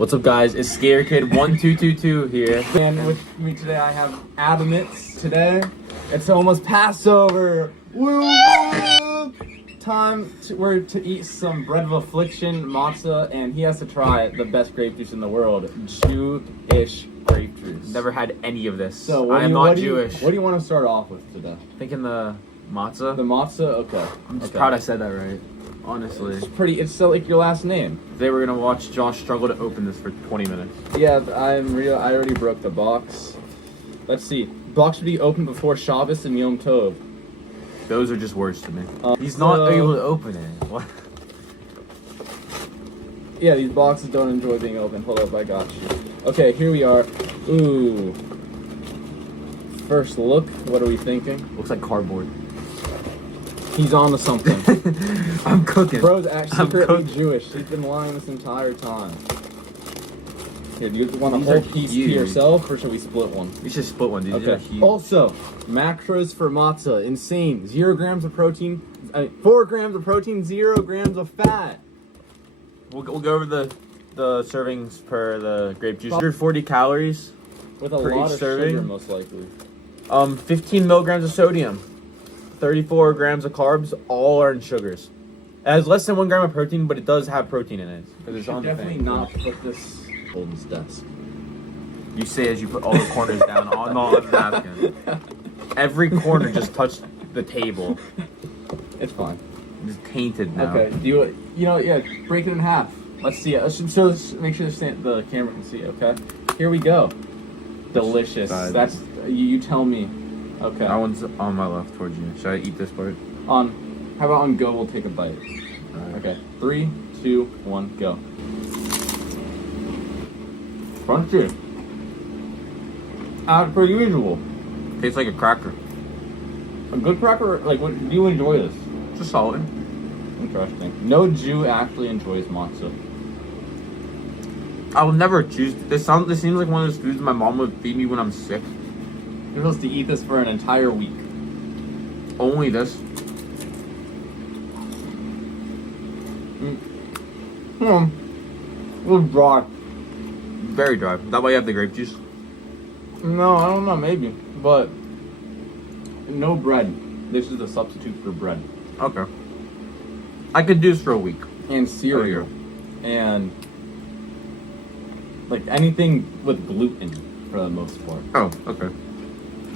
What's up, guys? It's Scare Kid 1222 here. And with me today, I have Adamietz today. It's almost Passover. Woo! Time to eat some bread of affliction, matzah, and he has to try the best grape juice in the world, Jewish grape juice. Never had any of this. So I am not Jewish. What do you want to start off with today? Thinking the matzah. The matzah? Okay. I'm just proud I said that right. Honestly. It's so like your last name. Today we're gonna watch Josh struggle to open this for 20 minutes. Yeah, I already broke the box. Let's see. Box should be opened before Shabbos and Yom Tov. Those are just words to me. He's not able to open it. What? Yeah, these boxes don't enjoy being opened. Hold up, I got you. Okay, here we are. Ooh. First look, what are we thinking? Looks like cardboard. He's on to something. I'm cooking. Bro's actually secretly Jewish. He's been lying this entire time. Here, do you want a whole piece to yourself, or should we split one? We should split one, dude. Okay. Also, macros for matzah, insane. 0 grams of protein, 4 grams of protein, 0 grams of fat. We'll go over the servings per the grape juice. 140 calories with a per lot each of serving. sugar, most likely. 15 milligrams of sodium. 34 grams of carbs, all are in sugars. It has less than 1 gram of protein, but it does have protein in it. Because it's on the definitely thing. not put this on his desk. You say as you put all the corners down on the napkin. Every corner just touched the table. It's fine. It's tainted now. Okay, break it in half. Let's see it. Let's make sure the camera can see it, okay? Here we go. Delicious. That's, you tell me. Okay. That one's on my left towards you. Should I eat this part? How about on go, we'll take a bite. Right. Okay, 3, 2, 1, go. Crunchy. As per usual. Tastes like a cracker. A good cracker? Like, what, do you enjoy this? Just solid. Interesting. No Jew actually enjoys matzah. I would never choose this. This seems like one of those foods my mom would feed me when I'm sick. You're supposed to eat this for an entire week. Only this. A little dry. Very dry. That way you have the grape juice? No, I don't know, maybe. But no bread. This is a substitute for bread. Okay. I could do this for a week. And cereal. And like anything with gluten for the most part. Oh, okay.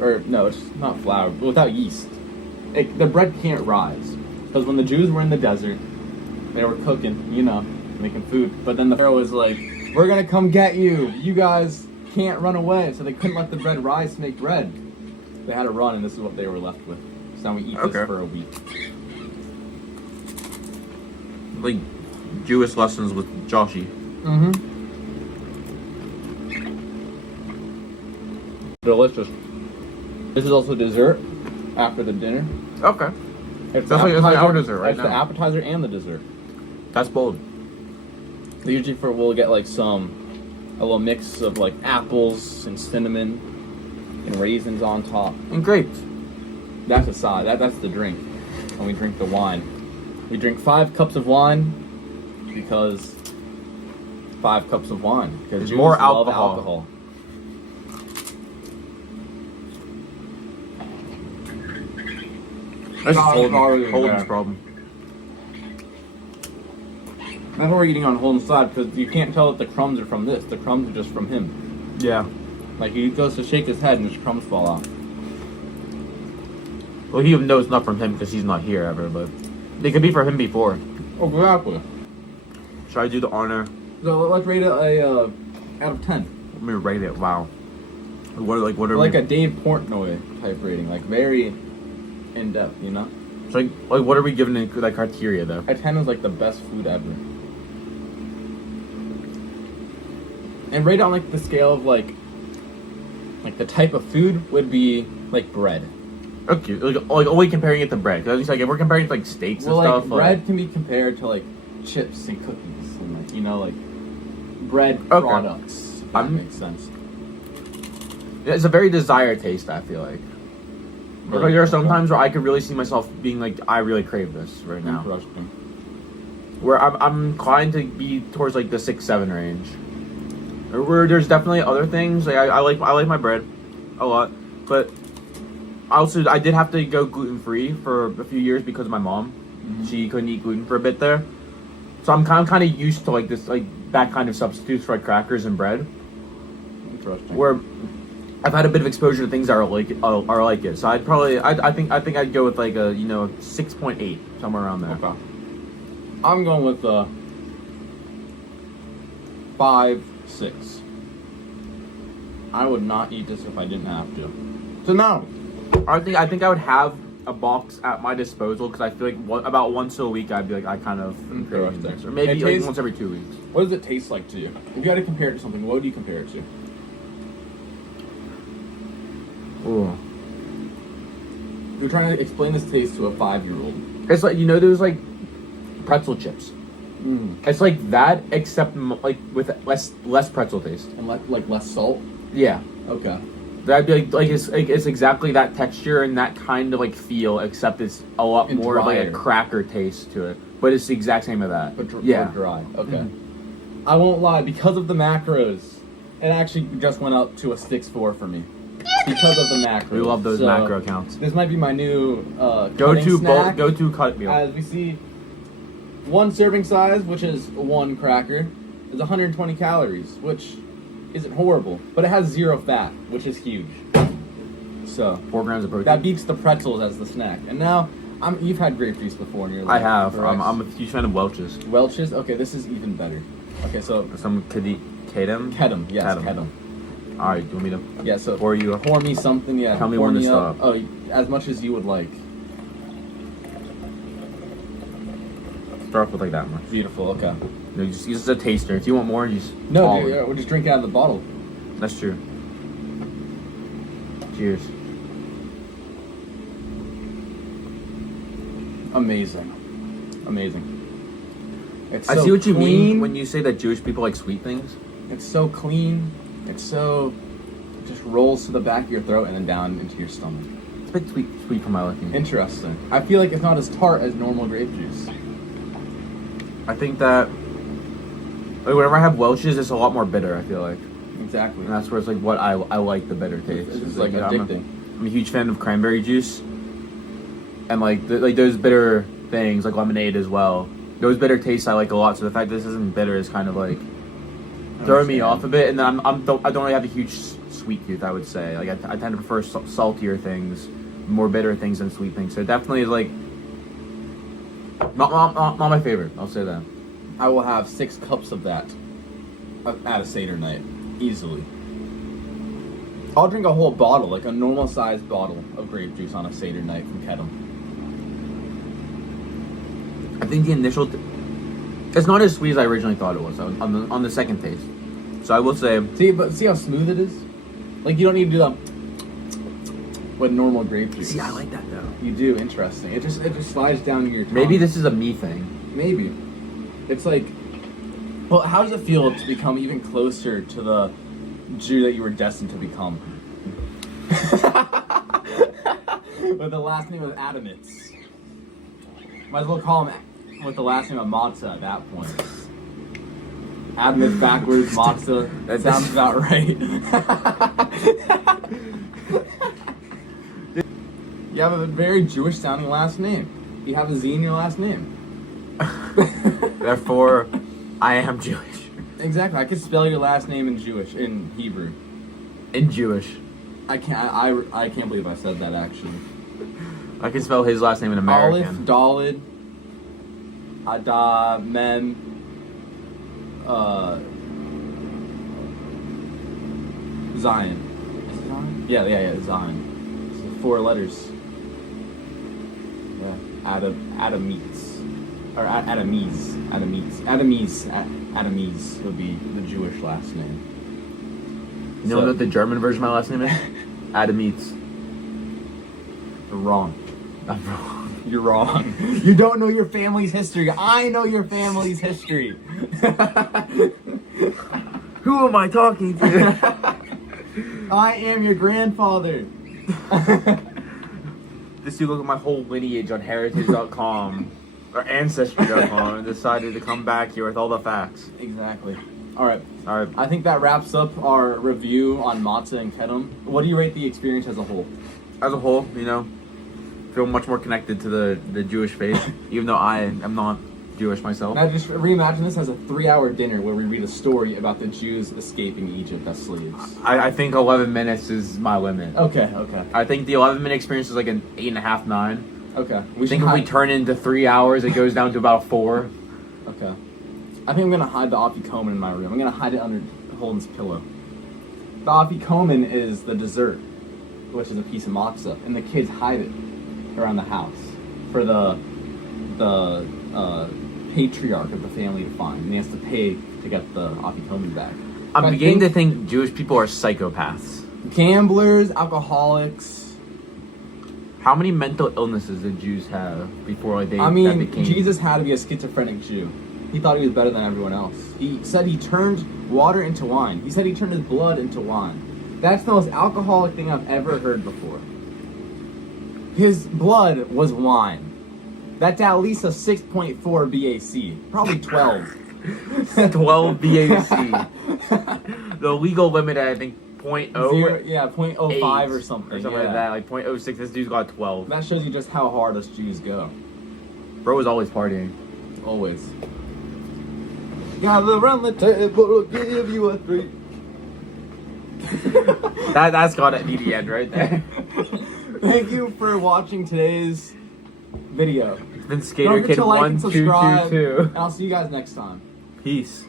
Or no, it's not flour, but without yeast. The bread can't rise. Because when the Jews were in the desert, they were cooking, making food. But then the Pharaoh was like, we're going to come get you. You guys can't run away. So they couldn't let the bread rise to make bread. They had to run, and this is what they were left with. So now we eat this for a week. Like Jewish lessons with Joshy. Mm-hmm. Delicious. This is also dessert after the dinner. Okay. It's That's like our dessert right now. It's the appetizer and the dessert. That's bold. Usually we'll get like a little mix of like apples and cinnamon and raisins on top. And grapes. That's a side. That's the drink. When we drink the wine. We drink 5 cups of wine because 5 cups of wine. Because Jews more love alcohol. That's Holden's problem. That's what we're eating on Holden's side, because you can't tell that the crumbs are from this. The crumbs are just from him. Yeah. Like, he goes to shake his head and his crumbs fall out. Well, he knows not from him because he's not here ever, but they could be for him before. Exactly. Should I do the honor? So let's rate it out of 10. Let me rate it. Wow. What are like a Dave Portnoy type rating, like very in depth, So like what are we giving in that criteria though? A 10 is like the best food ever. And rate on like the scale of like the type of food would be like bread. Okay, like only comparing it to bread. Cause like if we're comparing it to like steaks and stuff, bread can be compared to like chips and cookies and like bread products. If that makes sense. It's a very desired taste. I feel like. Really? There are some times where I could really see myself being like, I really crave this right now. Where I'm inclined to be towards like the 6-7 range. There's definitely other things. Like I like my bread a lot, but I did have to go gluten free for a few years because of my mom. Mm-hmm. She couldn't eat gluten for a bit there, so I'm kind of used to like this that kind of substitutes for like crackers and bread. Interesting. Where I've had a bit of exposure to things that are like it. So I'd probably I think I'd go with like a 6.8, somewhere around there. Okay. I'm going with 5, 6. I would not eat this if I didn't have to. So now, I think I would have a box at my disposal because I feel like about once a week I'd be like I kind of am craving this, or maybe like once every 2 weeks. What does it taste like to you? If you had to compare it to something, what would you compare it to? Ooh. You're trying to explain this taste to a 5-year-old. It's like those like pretzel chips. Mm. It's like that except like with less pretzel taste. And like less salt? Yeah. Okay. That'd be like it's exactly that texture and that kind of like feel, except it's a lot more of like a cracker taste to it. But it's the exact same of that. But yeah. Dry. Okay. Mm-hmm. I won't lie, because of the macros, it actually just went up to a 6.4 for me. Because of the macros. We love those macro counts. This might be my new go-to cut meal. As we see, one serving size, which is one cracker, is 120 calories, which isn't horrible, but it has 0 fat, which is huge. So 4 grams of protein. that beats the pretzels as the snack. And now, you've had grape juice before in your life. I have. Correct? I'm a huge fan of Welch's. Welch's? Okay, this is even better. Okay, so Some Kedem. Kedem, yes, Kedem. All right, do you want me to? Yeah, so pour you. Pour me something. Yeah. Tell me pour when to me stop. Oh, as much as you would like. Start off with like that much. Beautiful. Okay. No, just use a taster. If you want more, just no. Dude, we'll just drink it out of the bottle. That's true. Cheers. Amazing. It's I so see what you clean. mean when you say that Jewish people like sweet things. It's so clean. It just rolls to the back of your throat and then down into your stomach. It's a bit sweet for my liking. Interesting. I feel like it's not as tart as normal grape juice. I think that whenever I have Welch's, it's a lot more bitter. I feel like. Exactly. And that's where it's like what I like the bitter taste. It's like addicting. I'm a huge fan of cranberry juice, and like those bitter things, like lemonade as well. Those bitter tastes I like a lot. So the fact that this isn't bitter is kind of like throwing me off a bit. And then I don't really have a huge sweet tooth. I would say like I tend to prefer saltier things, more bitter things than sweet things. So it definitely is like not my favorite. I'll say that. I will have 6 cups of that at a Seder night. Easily. I'll drink a whole bottle, like a normal sized bottle of grape juice on a Seder night from Kedem. I think the initial, it's not as sweet as I originally thought it was on the second taste. So I will say, see how smooth it is. Like you don't need to do that with normal grape juice. See, I like that though. You do. Interesting. It just slides down to your tongue. Maybe this is a me thing. Maybe. It's like, well, how does it feel to become even closer to the Jew that you were destined to become? With the last name of Adamietz. Might as well call him with the last name of Matzah at that point. Adamietz backwards, Matzah. That sounds about right. You have a very Jewish sounding last name. You have a Z in your last name. Therefore, I am Jewish. Exactly. I could spell your last name in Hebrew. In Jewish. I can't believe I said that actually. I can spell his last name in American. Aleph, Dalid, Ada, Mem, Zion. Is it Zion? Yeah, Zion. It's 4 letters. Yeah. Adamietz. Or Adamietz would be the Jewish last name. You know what the German version of my last name is? Adamietz. You're wrong. I'm wrong. You're wrong. You don't know your family's history. I know your family's history. Who am I talking to? I am your grandfather. This dude looked at my whole lineage on heritage.com or ancestry.com and decided to come back here with all the facts. Exactly. All right. All right. I think that wraps up our review on Matzah and Kedem. What do you rate the experience as a whole? As a whole, you know, feel much more connected to the Jewish faith, even though I am not Jewish myself. Now just reimagine this as a 3-hour dinner where we read a story about the Jews escaping Egypt as slaves. I think 11 minutes is my limit. Okay. I think the 11-minute experience is like an 8.5, 9. Okay. I think if we turn it into 3 hours, it goes down to about a 4. Okay. I think I'm gonna hide the afikomen in my room. I'm gonna hide it under Holden's pillow. The afikomen is the dessert, which is a piece of matzah, and the kids hide it around the house for the patriarch of the family to find, and he has to pay to get the afikomen back. I'm beginning to think Jewish people are psychopaths. Gamblers, alcoholics. How many mental illnesses did Jews have before like I mean, Jesus had to be a schizophrenic Jew. He thought he was better than everyone else. He said he turned water into wine. He said he turned his blood into wine. That's the most alcoholic thing I've ever heard before. His blood was wine. That's at least a 6.4 BAC. Probably 12. 12 BAC. The legal limit, I think, 0.0. Yeah, 0.05 or something. Or something like that. Like 0.06. This dude's got 12. That shows you just how hard us Jews go. Bro was always partying. Always. Gather around the table, give you a treat. That's gotta be the end right there. Thank you for watching today's video. It's been Skater Kid 1222. And I'll see you guys next time. Peace.